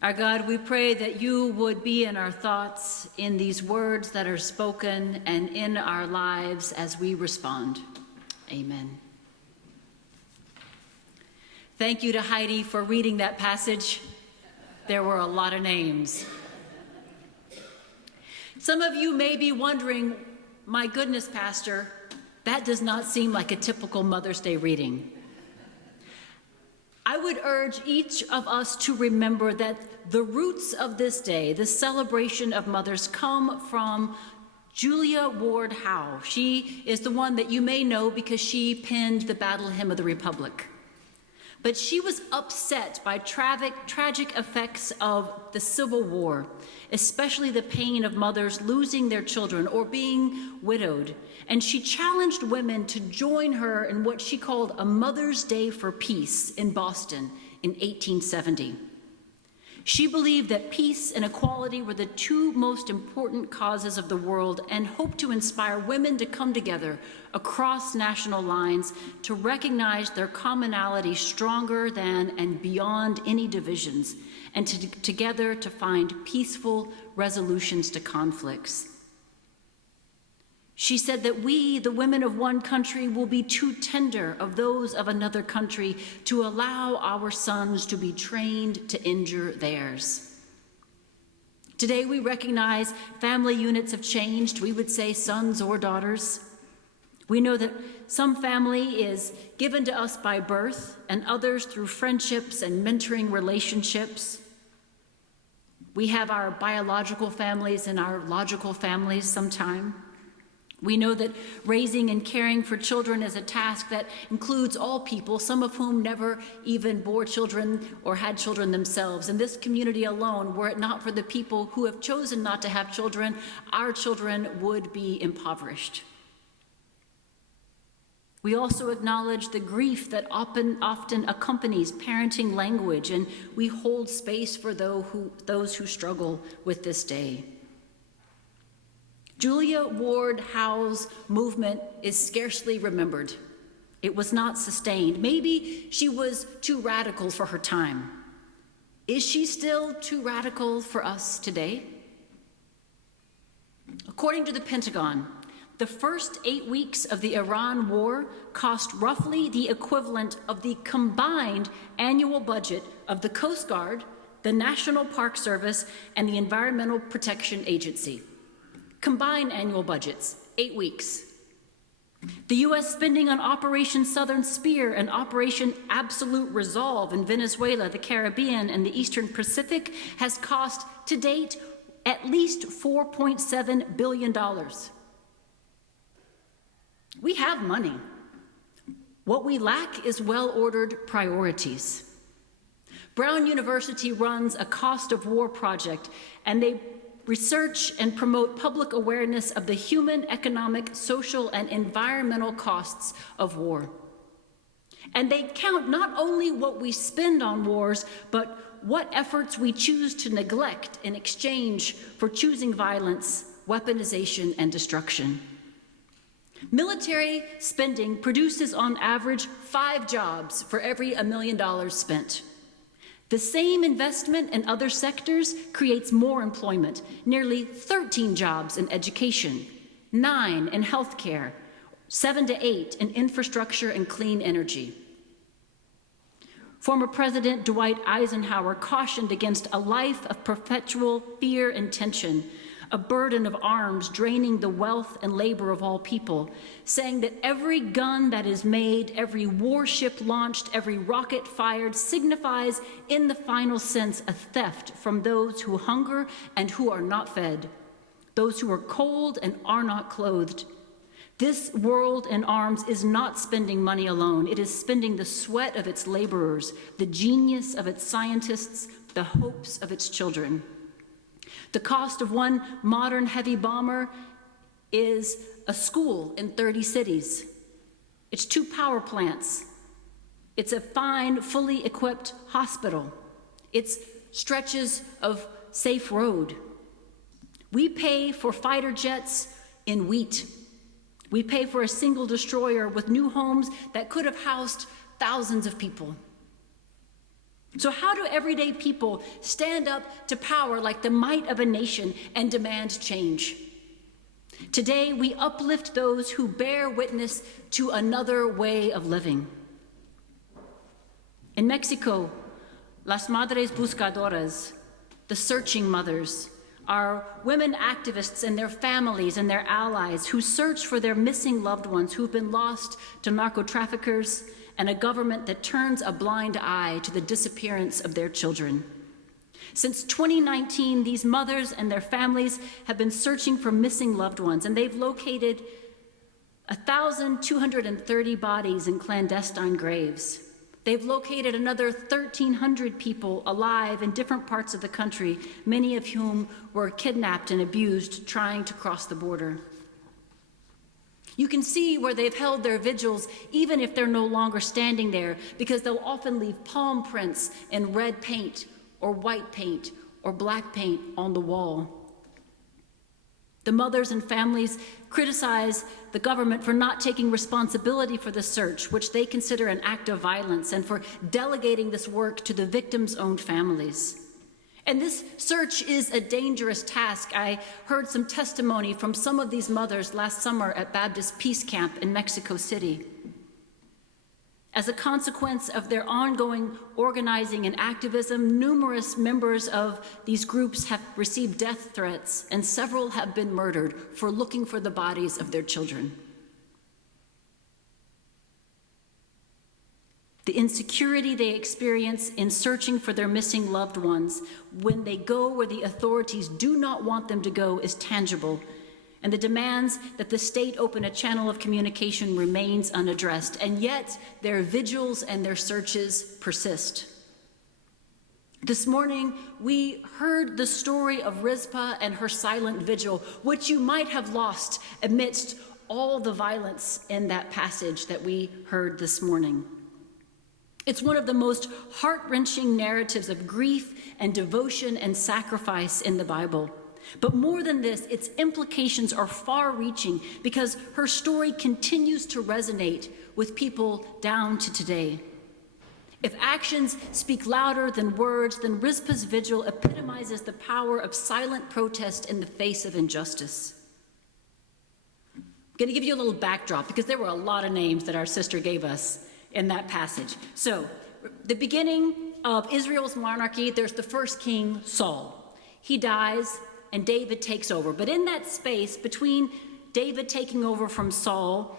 Our God, we pray that you would be in our thoughts, in these words that are spoken, and in our lives as we respond. Amen. Thank you to Heidi for reading that passage. There were a lot of names. Some of you may be wondering, my goodness, Pastor, that does not seem like a typical Mother's Day reading. I would urge each of us to remember that the roots of this day, the celebration of mothers, come from Julia Ward Howe. She is the one that you may know because she penned the Battle Hymn of the Republic. But she was upset by tragic effects of the Civil War, especially the pain of mothers losing their children or being widowed. And she challenged women to join her in what she called a Mother's Day for Peace in Boston in 1870. She believed that peace and equality were the two most important causes of the world and hoped to inspire women to come together across national lines to recognize their commonality stronger than and beyond any divisions, and together to find peaceful resolutions to conflicts. She said that we, the women of one country, will be too tender of those of another country to allow our sons to be trained to injure theirs. Today we recognize family units have changed. We would say sons or daughters. We know that some family is given to us by birth and others through friendships and mentoring relationships. We have our biological families and our logical families sometime. We know that raising and caring for children is a task that includes all people, some of whom never even bore children or had children themselves. In this community alone, were it not for the people who have chosen not to have children, our children would be impoverished. We also acknowledge the grief that often accompanies parenting language, and we hold space for those who struggle with this day. Julia Ward Howe's movement is scarcely remembered. It was not sustained. Maybe she was too radical for her time. Is she still too radical for us today? According to the Pentagon, the first 8 weeks of the Iran war cost roughly the equivalent of the combined annual budget of the Coast Guard, the National Park Service, and the Environmental Protection Agency. Combined annual budgets, 8 weeks. The U.S. spending on Operation Southern Spear and Operation Absolute Resolve in Venezuela, the Caribbean, and the Eastern Pacific has cost, to date, at least $4.7 billion. We have money. What we lack is well-ordered priorities. Brown University runs a cost of war project, and they research and promote public awareness of the human, economic, social, and environmental costs of war. And they count not only what we spend on wars, but what efforts we choose to neglect in exchange for choosing violence, weaponization, and destruction. Military spending produces on average 5 jobs for every $1 million spent. The same investment in other sectors creates more employment, nearly 13 jobs in education, 9 in healthcare, 7 to 8 in infrastructure and clean energy. Former President Dwight Eisenhower cautioned against a life of perpetual fear and tension, a burden of arms draining the wealth and labor of all people, saying that every gun that is made, every warship launched, every rocket fired signifies, in the final sense, a theft from those who hunger and who are not fed, those who are cold and are not clothed. This world in arms is not spending money alone. It is spending the sweat of its laborers, the genius of its scientists, the hopes of its children. The cost of one modern heavy bomber is a school in 30 cities. It's 2 power plants. It's a fine, fully equipped hospital. It's stretches of safe road. We pay for fighter jets in wheat. We pay for a single destroyer with new homes that could have housed thousands of people. So how do everyday people stand up to power like the might of a nation and demand change? Today, we uplift those who bear witness to another way of living. In Mexico, Las Madres Buscadoras, the searching mothers, are women activists and their families and their allies who search for their missing loved ones who've been lost to narco-traffickers and a government that turns a blind eye to the disappearance of their children. Since 2019, these mothers and their families have been searching for missing loved ones, and they've located 1,230 bodies in clandestine graves. They've located another 1,300 people alive in different parts of the country, many of whom were kidnapped and abused trying to cross the border. You can see where they've held their vigils, even if they're no longer standing there, because they'll often leave palm prints in red paint or white paint or black paint on the wall. The mothers and families criticize the government for not taking responsibility for the search, which they consider an act of violence, and for delegating this work to the victims' own families. And this search is a dangerous task. I heard some testimony from some of these mothers last summer at Baptist Peace Camp in Mexico City. As a consequence of their ongoing organizing and activism, numerous members of these groups have received death threats, and several have been murdered for looking for the bodies of their children. The insecurity they experience in searching for their missing loved ones when they go where the authorities do not want them to go is tangible, and the demands that the state open a channel of communication remains unaddressed, and yet their vigils and their searches persist. This morning, we heard the story of Rizpah and her silent vigil, which you might have lost amidst all the violence in that passage that we heard this morning. It's one of the most heart-wrenching narratives of grief and devotion and sacrifice in the Bible. But more than this, its implications are far-reaching because her story continues to resonate with people down to today. If actions speak louder than words, then Rizpah's vigil epitomizes the power of silent protest in the face of injustice. I'm going to give you a little backdrop because there were a lot of names that our sister gave us in that passage. So, the beginning of Israel's monarchy, there's the first king, Saul. He dies, and David takes over. But in that space between David taking over from Saul,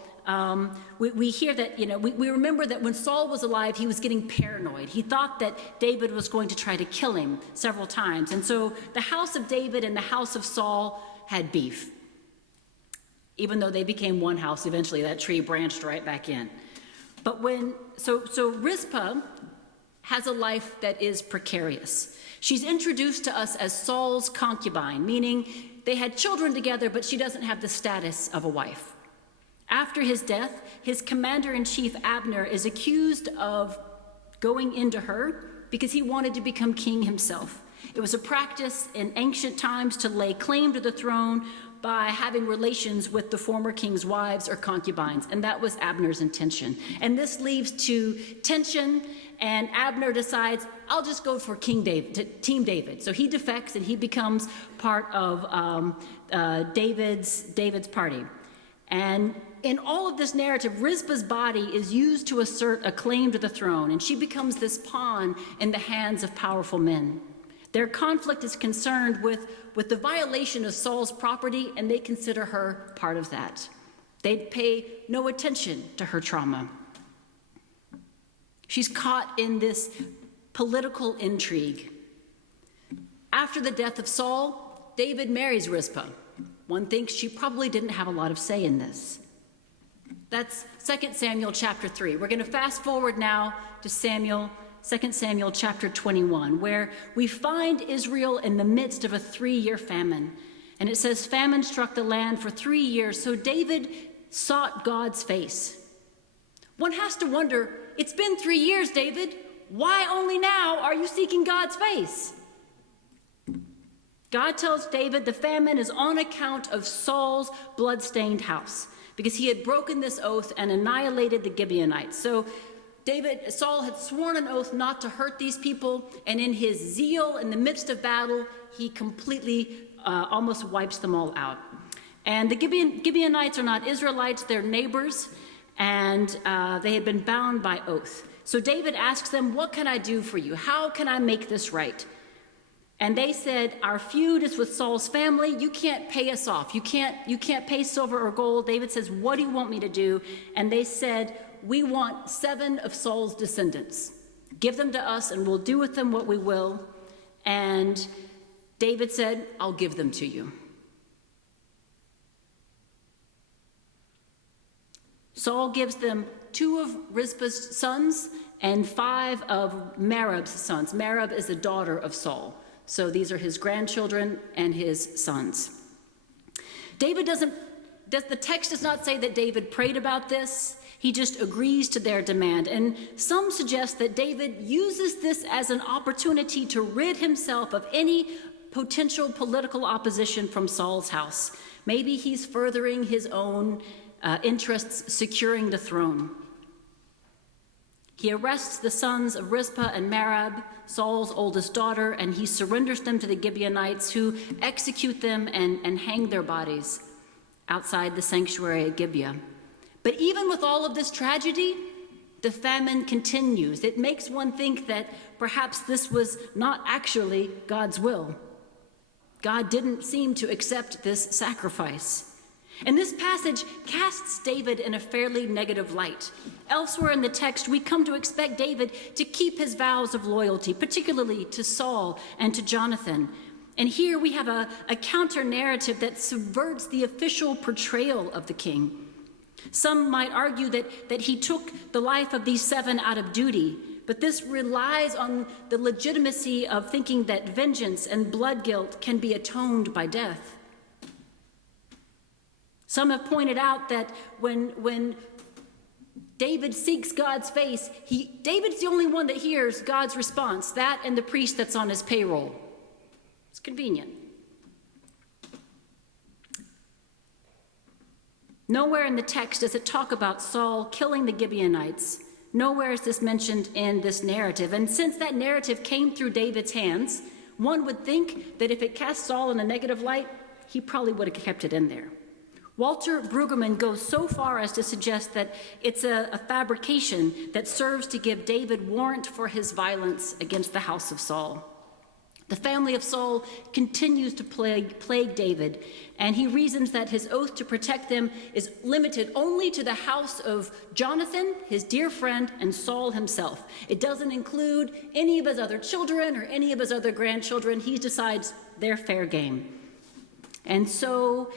we hear that, we remember that when Saul was alive, he was getting paranoid. He thought that David was going to try to kill him several times. And so the house of David and the house of Saul had beef. Even though they became one house, eventually that tree branched right back in. But so Rizpah has a life that is precarious. She's introduced to us as Saul's concubine, meaning they had children together, but she doesn't have the status of a wife. After his death, his commander-in-chief Abner is accused of going into her because he wanted to become king himself. It was a practice in ancient times to lay claim to the throne by having relations with the former king's wives or concubines, and that was Abner's intention. And this leads to tension, and Abner decides, I'll just go for Team David. So he defects and he becomes part of David's party. And in all of this narrative, Rizpah's body is used to assert a claim to the throne, and she becomes this pawn in the hands of powerful men. Their conflict is concerned with the violation of Saul's property, and they consider her part of that. They pay no attention to her trauma. She's caught in this political intrigue. After the death of Saul, David marries Rizpah. One thinks she probably didn't have a lot of say in this. That's 2 Samuel chapter 3. We're going to fast forward now to 2 Samuel chapter 21, where we find Israel in the midst of a 3-year famine. And it says, famine struck the land for 3 years, so David sought God's face. One has to wonder, it's been 3 years, David. Why only now are you seeking God's face? God tells David the famine is on account of Saul's blood-stained house, because he had broken this oath and annihilated the Gibeonites. So Saul had sworn an oath not to hurt these people, and in his zeal in the midst of battle, he completely almost wipes them all out. And the Gibeonites are not Israelites, they're neighbors, and they had been bound by oath. So David asks them, what can I do for you? How can I make this right? And they said, our feud is with Saul's family. You can't pay us off. You can't pay silver or gold. David says, what do you want me to do? And they said, we want 7 of Saul's descendants. Give them to us and we'll do with them what we will. And David said, I'll give them to you. Saul gives them 2 of Rizpah's sons and 5 of Merab's sons. Merab is the daughter of Saul. So these are his grandchildren and his sons. The text does not say that David prayed about this. He just agrees to their demand. And some suggest that David uses this as an opportunity to rid himself of any potential political opposition from Saul's house. Maybe he's furthering his own interests, securing the throne. He arrests the sons of Rizpah and Merab, Saul's oldest daughter, and he surrenders them to the Gibeonites, who execute them and hang their bodies outside the sanctuary at Gibeah. But even with all of this tragedy, the famine continues. It makes one think that perhaps this was not actually God's will. God didn't seem to accept this sacrifice. And this passage casts David in a fairly negative light. Elsewhere in the text, we come to expect David to keep his vows of loyalty, particularly to Saul and to Jonathan. And here we have a counter-narrative that subverts the official portrayal of the king. Some might argue that he took the life of these 7 out of duty, but this relies on the legitimacy of thinking that vengeance and blood guilt can be atoned by death. Some have pointed out that when David seeks God's face, David's the only one that hears God's response, that and the priest that's on his payroll. It's convenient. Nowhere in the text does it talk about Saul killing the Gibeonites. Nowhere is this mentioned in this narrative. And since that narrative came through David's hands, one would think that if it cast Saul in a negative light, he probably would have kept it in there. Walter Brueggemann goes so far as to suggest that it's a fabrication that serves to give David warrant for his violence against the house of Saul. The family of Saul continues to plague David, and he reasons that his oath to protect them is limited only to the house of Jonathan, his dear friend, and Saul himself. It doesn't include any of his other children or any of his other grandchildren. He decides they're fair game. And so,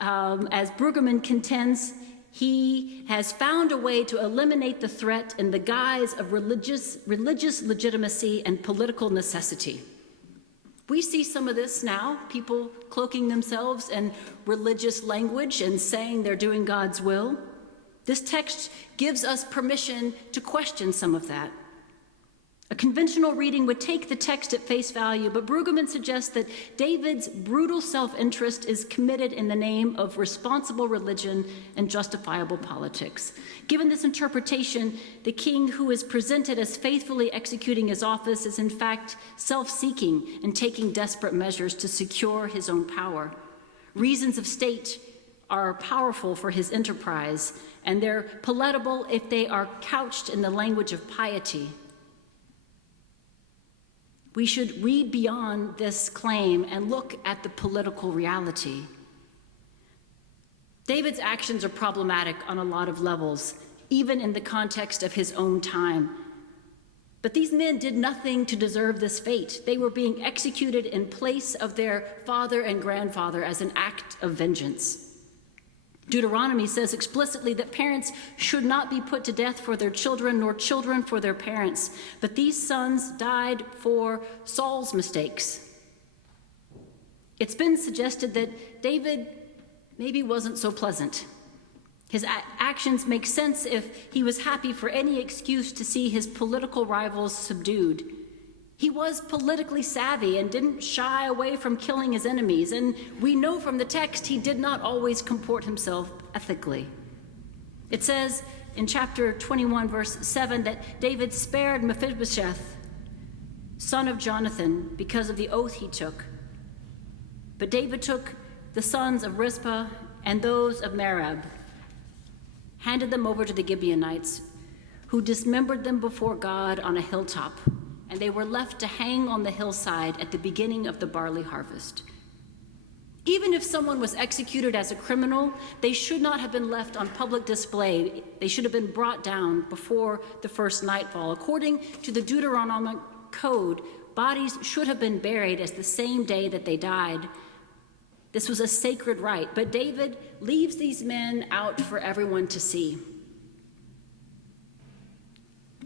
as Brueggemann contends, he has found a way to eliminate the threat in the guise of religious legitimacy and political necessity. We see some of this now, people cloaking themselves in religious language and saying they're doing God's will. This text gives us permission to question some of that. A conventional reading would take the text at face value, but Brueggemann suggests that David's brutal self-interest is committed in the name of responsible religion and justifiable politics. Given this interpretation, the king who is presented as faithfully executing his office is in fact self-seeking and taking desperate measures to secure his own power. Reasons of state are powerful for his enterprise, and they're palatable if they are couched in the language of piety. We should read beyond this claim and look at the political reality. David's actions are problematic on a lot of levels, even in the context of his own time. But these men did nothing to deserve this fate. They were being executed in place of their father and grandfather as an act of vengeance. Deuteronomy says explicitly that parents should not be put to death for their children, nor children for their parents. But these sons died for Saul's mistakes. It's been suggested that David maybe wasn't so pleasant. His actions make sense if he was happy for any excuse to see his political rivals subdued. He was politically savvy and didn't shy away from killing his enemies, and we know from the text he did not always comport himself ethically. It says in chapter 21, verse 7, that David spared Mephibosheth, son of Jonathan, because of the oath he took. But David took the sons of Rizpah and those of Merab, handed them over to the Gibeonites, who dismembered them before God on a hilltop, and they were left to hang on the hillside at the beginning of the barley harvest. Even if someone was executed as a criminal, they should not have been left on public display. They should have been brought down before the first nightfall. According to the Deuteronomic Code, bodies should have been buried as the same day that they died. This was a sacred rite, but David leaves these men out for everyone to see.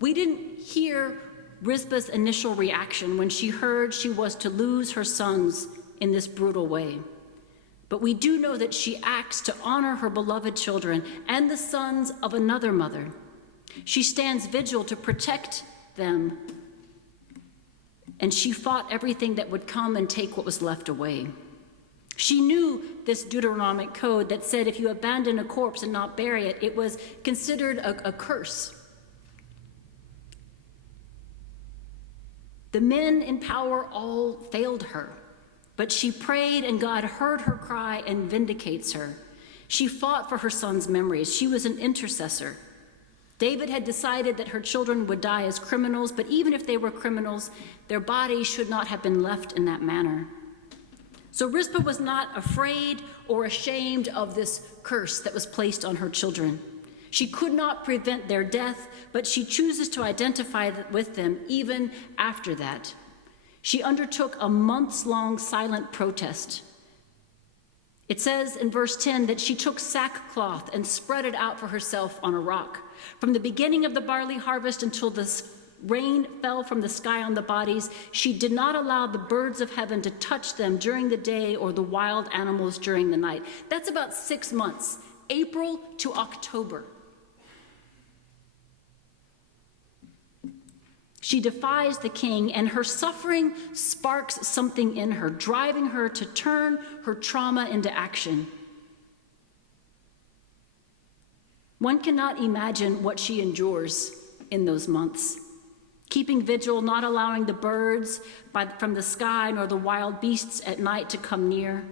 We didn't hear Rizpah's initial reaction when she heard she was to lose her sons in this brutal way. But we do know that she acts to honor her beloved children and the sons of another mother. She stands vigil to protect them, and she fought everything that would come and take what was left away. She knew this Deuteronomic code that said if you abandon a corpse and not bury it, it was considered a curse. The men in power all failed her, but she prayed and God heard her cry and vindicates her. She fought for her son's memories. She was an intercessor. David had decided that her children would die as criminals, but even if they were criminals, their bodies should not have been left in that manner. So Rizpah was not afraid or ashamed of this curse that was placed on her children. She could not prevent their death, but she chooses to identify with them even after that. She undertook a months-long silent protest. It says in verse 10 that she took sackcloth and spread it out for herself on a rock. From the beginning of the barley harvest until the rain fell from the sky on the bodies, she did not allow the birds of heaven to touch them during the day or the wild animals during the night. That's about 6 months, April to October. She defies the king, and her suffering sparks something in her, driving her to turn her trauma into action. One cannot imagine what she endures in those months. Keeping vigil, not allowing the birds from the sky nor the wild beasts at night to come near.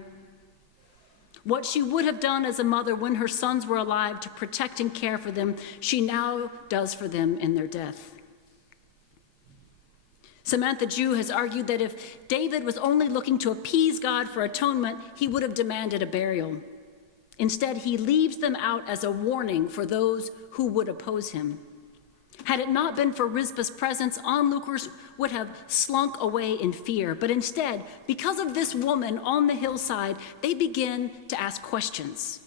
What she would have done as a mother when her sons were alive to protect and care for them, she now does for them in their death. Samantha Jew has argued that if David was only looking to appease God for atonement, he would have demanded a burial. Instead, he leaves them out as a warning for those who would oppose him. Had it not been for Rizpah's presence, onlookers would have slunk away in fear. But instead, because of this woman on the hillside, they begin to ask questions.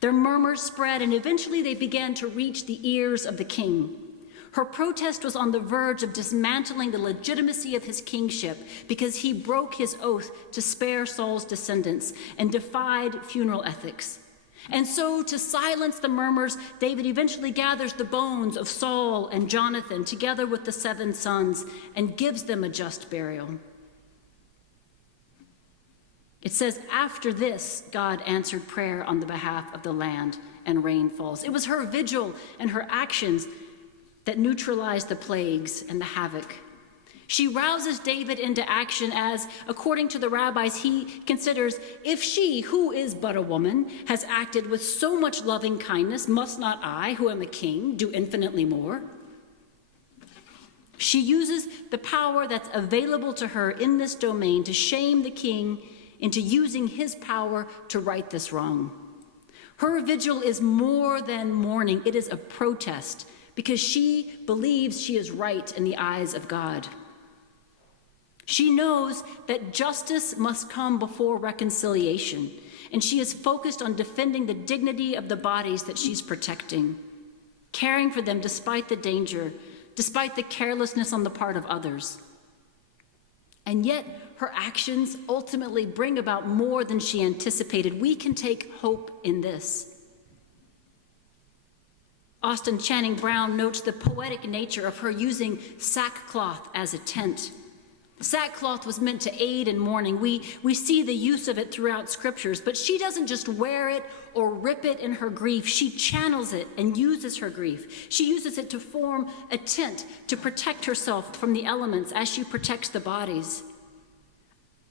Their murmurs spread, and eventually they began to reach the ears of the king. Her protest was on the verge of dismantling the legitimacy of his kingship because he broke his oath to spare Saul's descendants and defied funeral ethics. And so, to silence the murmurs, David eventually gathers the bones of Saul and Jonathan together with the 7 sons and gives them a just burial. It says, after this, God answered prayer on the behalf of the land, and rain falls. It was her vigil and her actions that neutralized the plagues and the havoc. She rouses David into action as, according to the rabbis, he considers, if she, who is but a woman, has acted with so much loving kindness, must not I, who am a king, do infinitely more? She uses the power that's available to her in this domain to shame the king into using his power to right this wrong. Her vigil is more than mourning, it is a protest, because she believes she is right in the eyes of God. She knows that justice must come before reconciliation, and she is focused on defending the dignity of the bodies that she's protecting, caring for them despite the danger, despite the carelessness on the part of others. And yet, her actions ultimately bring about more than she anticipated. We can take hope in this. Austin Channing Brown notes the poetic nature of her using sackcloth as a tent. Sackcloth was meant to aid in mourning. We see the use of it throughout scriptures, but she doesn't just wear it or rip it in her grief. She channels it and uses her grief. She uses it to form a tent to protect herself from the elements as she protects the bodies.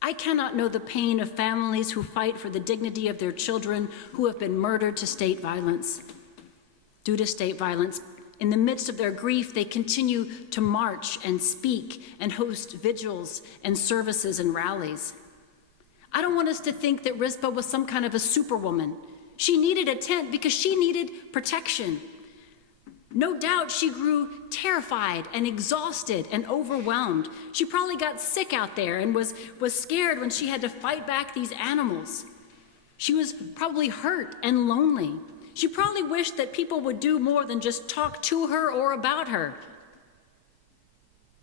I cannot know the pain of families who fight for the dignity of their children who have been murdered to state violence. Due to state violence, in the midst of their grief, they continue to march and speak and host vigils and services and rallies. I don't want us to think that Rizpah was some kind of a superwoman. She needed a tent because she needed protection. No doubt she grew terrified and exhausted and overwhelmed. She probably got sick out there and was scared when she had to fight back these animals. She was probably hurt and lonely. She probably wished that people would do more than just talk to her or about her.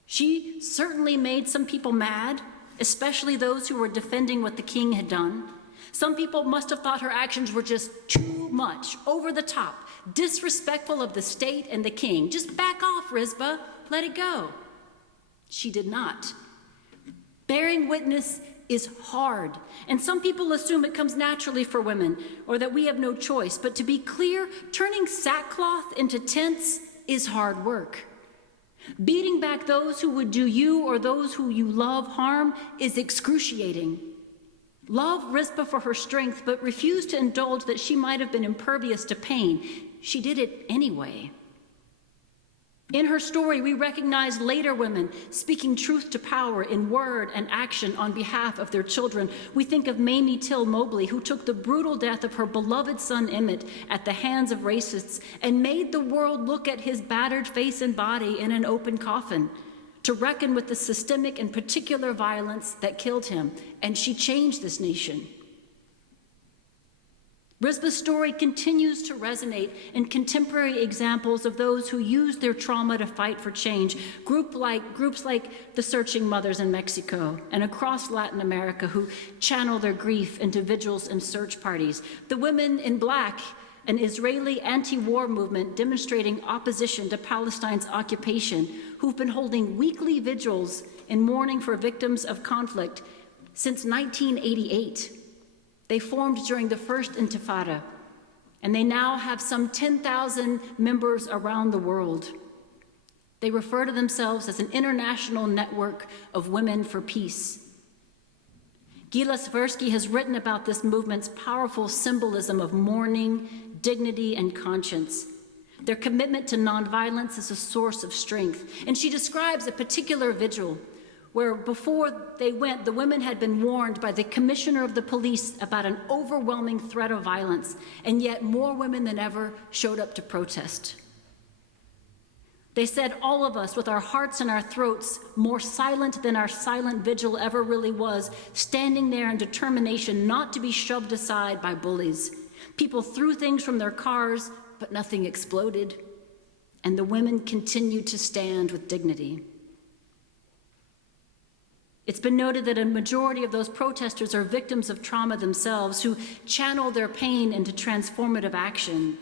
She certainly made some people mad, especially those who were defending what the king had done. Some people must have thought her actions were just too much, over the top, disrespectful of the state and the king. Just back off, Rizpah, let it go. She did not. Bearing witness is hard, and some people assume it comes naturally for women or that we have no choice. But to be clear, turning sackcloth into tents is hard work. Beating back those who would do you or those who you love harm is excruciating. Love Rizpah for her strength, but refuse to indulge that she might have been impervious to pain. She did it anyway. In her story, we recognize later women speaking truth to power in word and action on behalf of their children. We think of Mamie Till Mobley, who took the brutal death of her beloved son Emmett at the hands of racists and made the world look at his battered face and body in an open coffin to reckon with the systemic and particular violence that killed him. And she changed this nation. Rizpah's story continues to resonate in contemporary examples of those who use their trauma to fight for change. Groups like the Searching Mothers in Mexico and across Latin America who channel their grief into vigils and search parties. The Women in Black, an Israeli anti-war movement demonstrating opposition to Palestine's occupation, who've been holding weekly vigils in mourning for victims of conflict since 1988. They formed during the first Intifada, and they now have some 10,000 members around the world. They refer to themselves as an international network of women for peace. Gila Sversky has written about this movement's powerful symbolism of mourning, dignity, and conscience. Their commitment to nonviolence is a source of strength, and she describes a particular vigil where before they went, the women had been warned by the commissioner of the police about an overwhelming threat of violence, and yet more women than ever showed up to protest. They said, all of us with our hearts in our throats, more silent than our silent vigil ever really was, standing there in determination not to be shoved aside by bullies. People threw things from their cars, but nothing exploded, and the women continued to stand with dignity. It's been noted that a majority of those protesters are victims of trauma themselves who channel their pain into transformative action.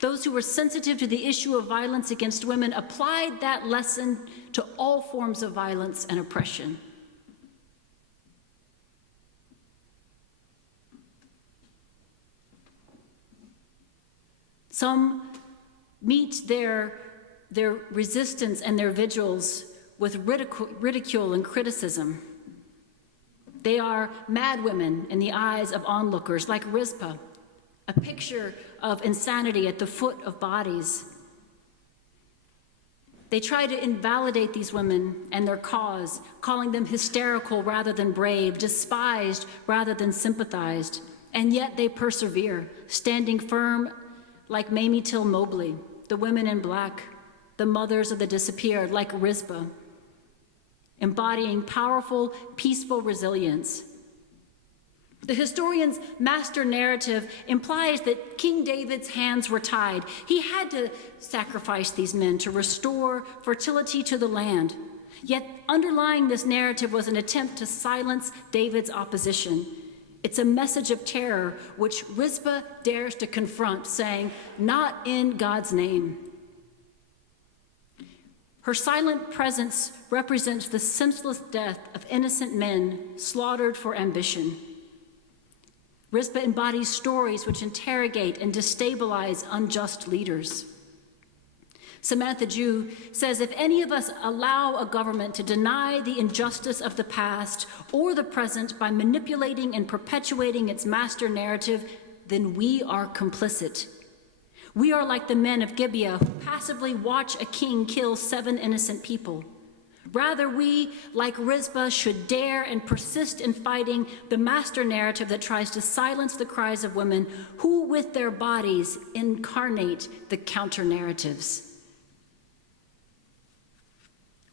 Those who were sensitive to the issue of violence against women applied that lesson to all forms of violence and oppression. Some meet their resistance and their vigils with ridicule and criticism. They are mad women in the eyes of onlookers, like Rizpah, a picture of insanity at the foot of bodies. They try to invalidate these women and their cause, calling them hysterical rather than brave, despised rather than sympathized, and yet they persevere, standing firm like Mamie Till Mobley, the Women in Black, the mothers of the disappeared, like Rizpah, embodying powerful, peaceful resilience. The historian's master narrative implies that King David's hands were tied. He had to sacrifice these men to restore fertility to the land. Yet underlying this narrative was an attempt to silence David's opposition. It's a message of terror which Rizpah dares to confront, saying, "Not in God's name." Her silent presence represents the senseless death of innocent men slaughtered for ambition. Rizpah embodies stories which interrogate and destabilize unjust leaders. Samantha Jew says, if any of us allow a government to deny the injustice of the past or the present by manipulating and perpetuating its master narrative, then we are complicit. We are like the men of Gibeah who passively watch a king kill 7 innocent people. Rather, we, like Rizpah, should dare and persist in fighting the master narrative that tries to silence the cries of women who, with their bodies, incarnate the counter-narratives.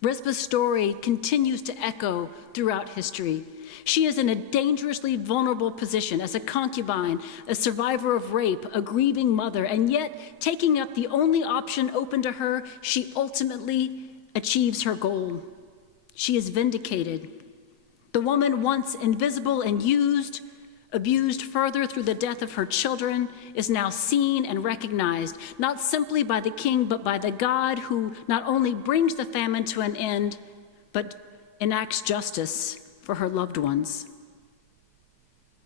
Rizpah's story continues to echo throughout history. She is in a dangerously vulnerable position as a concubine, a survivor of rape, a grieving mother, and yet, taking up the only option open to her, she ultimately achieves her goal. She is vindicated. The woman once invisible and abused further through the death of her children, is now seen and recognized, not simply by the king, but by the God who not only brings the famine to an end, but enacts justice for her loved ones.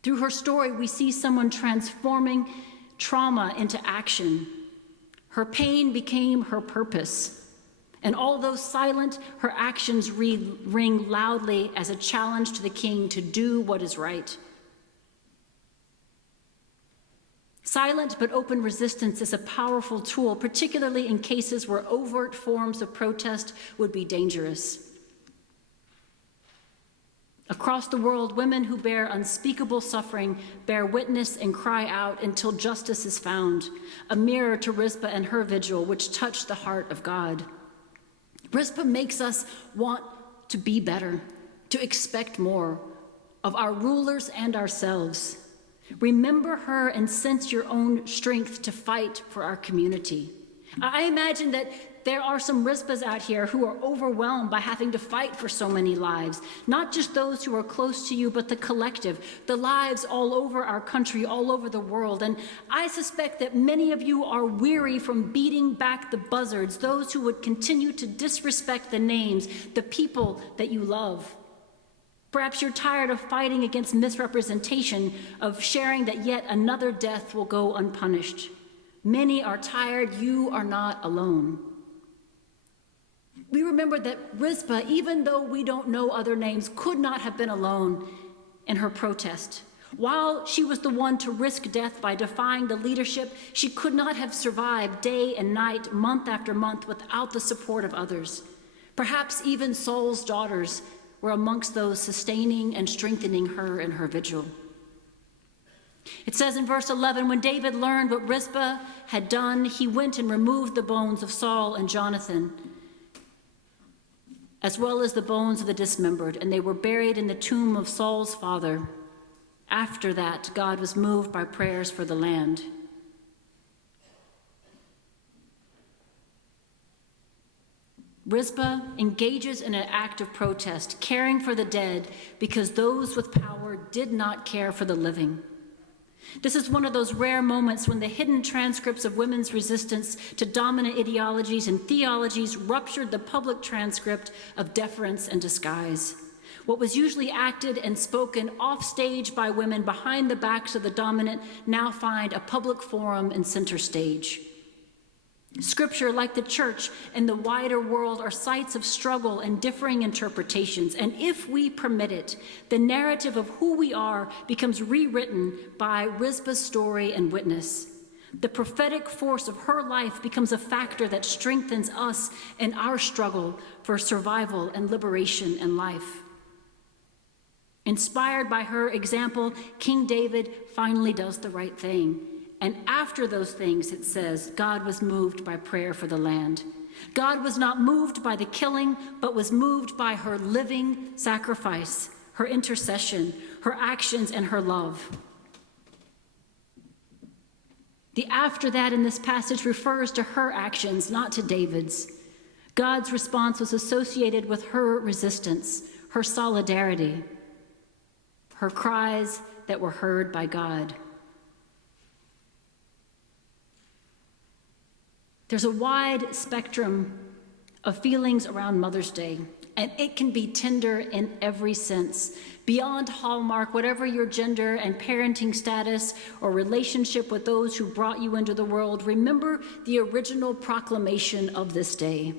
Through her story, we see someone transforming trauma into action. Her pain became her purpose. And although silent, her actions ring loudly as a challenge to the king to do what is right. Silent but open resistance is a powerful tool, particularly in cases where overt forms of protest would be dangerous. Across the world, women who bear unspeakable suffering bear witness and cry out until justice is found, a mirror to Rizpah and her vigil, which touched the heart of God. Rizpah makes us want to be better, to expect more of our rulers and ourselves. Remember her and sense your own strength to fight for our community. I imagine that there are some Rizpahs out here who are overwhelmed by having to fight for so many lives, not just those who are close to you, but the collective, the lives all over our country, all over the world. And I suspect that many of you are weary from beating back the buzzards, those who would continue to disrespect the names, the people that you love. Perhaps you're tired of fighting against misrepresentation, of sharing that yet another death will go unpunished. Many are tired. You are not alone. We remember that Rizpah, even though we don't know other names, could not have been alone in her protest. While she was the one to risk death by defying the leadership, she could not have survived day and night, month after month, without the support of others. Perhaps even Saul's daughters were amongst those sustaining and strengthening her in her vigil. It says in verse 11, when David learned what Rizpah had done, he went and removed the bones of Saul and Jonathan, as well as the bones of the dismembered, and they were buried in the tomb of Saul's father. After that, God was moved by prayers for the land. Rizpah engages in an act of protest, caring for the dead because those with power did not care for the living. This is one of those rare moments when the hidden transcripts of women's resistance to dominant ideologies and theologies ruptured the public transcript of deference and disguise. What was usually acted and spoken off stage by women behind the backs of the dominant now find a public forum and center stage. Scripture, like the church and the wider world, are sites of struggle and differing interpretations. And if we permit it, the narrative of who we are becomes rewritten by Rizpah's story and witness. The prophetic force of her life becomes a factor that strengthens us in our struggle for survival and liberation and life. Inspired by her example, King David finally does the right thing. And after those things, it says, God was moved by prayer for the land. God was not moved by the killing, but was moved by her living sacrifice, her intercession, her actions, and her love. The after that in this passage refers to her actions, not to David's. God's response was associated with her resistance, her solidarity, her cries that were heard by God. There's a wide spectrum of feelings around Mother's Day, and it can be tender in every sense. Beyond Hallmark, whatever your gender and parenting status or relationship with those who brought you into the world, remember the original proclamation of this day.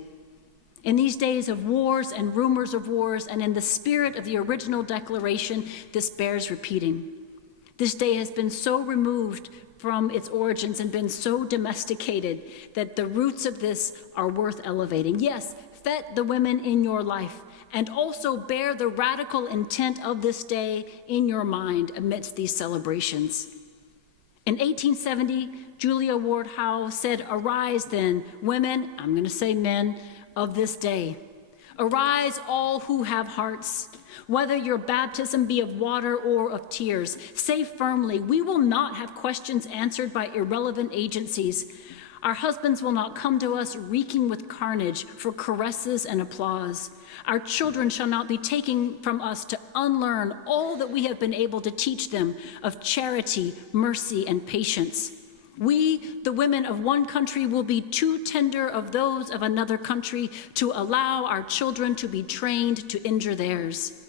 In these days of wars and rumors of wars, and in the spirit of the original declaration, this bears repeating. This day has been so removed from its origins and been so domesticated that the roots of this are worth elevating. Yes, fet the women in your life, and also bear the radical intent of this day in your mind amidst these celebrations. In 1870, Julia Ward Howe said, "Arise then, women," I'm going to say men, "of this day. Arise, all who have hearts. Whether your baptism be of water or of tears, say firmly, we will not have questions answered by irrelevant agencies. Our husbands will not come to us reeking with carnage for caresses and applause. Our children shall not be taken from us to unlearn all that we have been able to teach them of charity, mercy, and patience. We, the women of one country, will be too tender of those of another country to allow our children to be trained to injure theirs.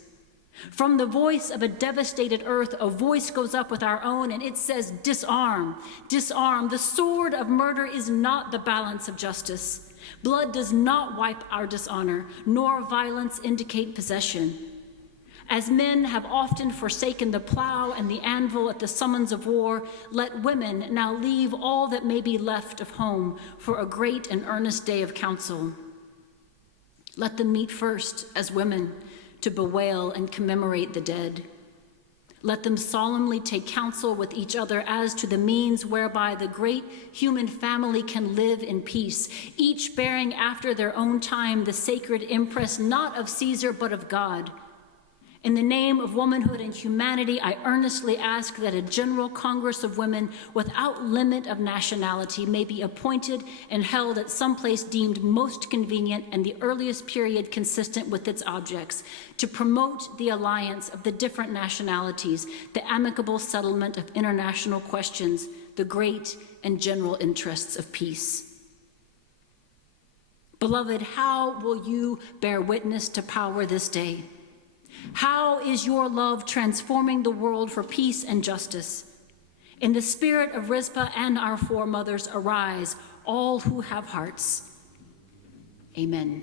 From the voice of a devastated earth, a voice goes up with our own, and it says, disarm, disarm. The sword of murder is not the balance of justice. Blood does not wipe our dishonor, nor violence indicate possession. As men have often forsaken the plow and the anvil at the summons of war, let women now leave all that may be left of home for a great and earnest day of council. Let them meet first as women to bewail and commemorate the dead. Let them solemnly take counsel with each other as to the means whereby the great human family can live in peace, each bearing after their own time the sacred impress not of Caesar but of God. In the name of womanhood and humanity, I earnestly ask that a General Congress of Women without limit of nationality may be appointed and held at some place deemed most convenient and the earliest period consistent with its objects, to promote the alliance of the different nationalities, the amicable settlement of international questions, the great and general interests of peace. Beloved, how will you bear witness to power this day? How is your love transforming the world for peace and justice? In the spirit of Rizpah and our foremothers, arise, all who have hearts. Amen.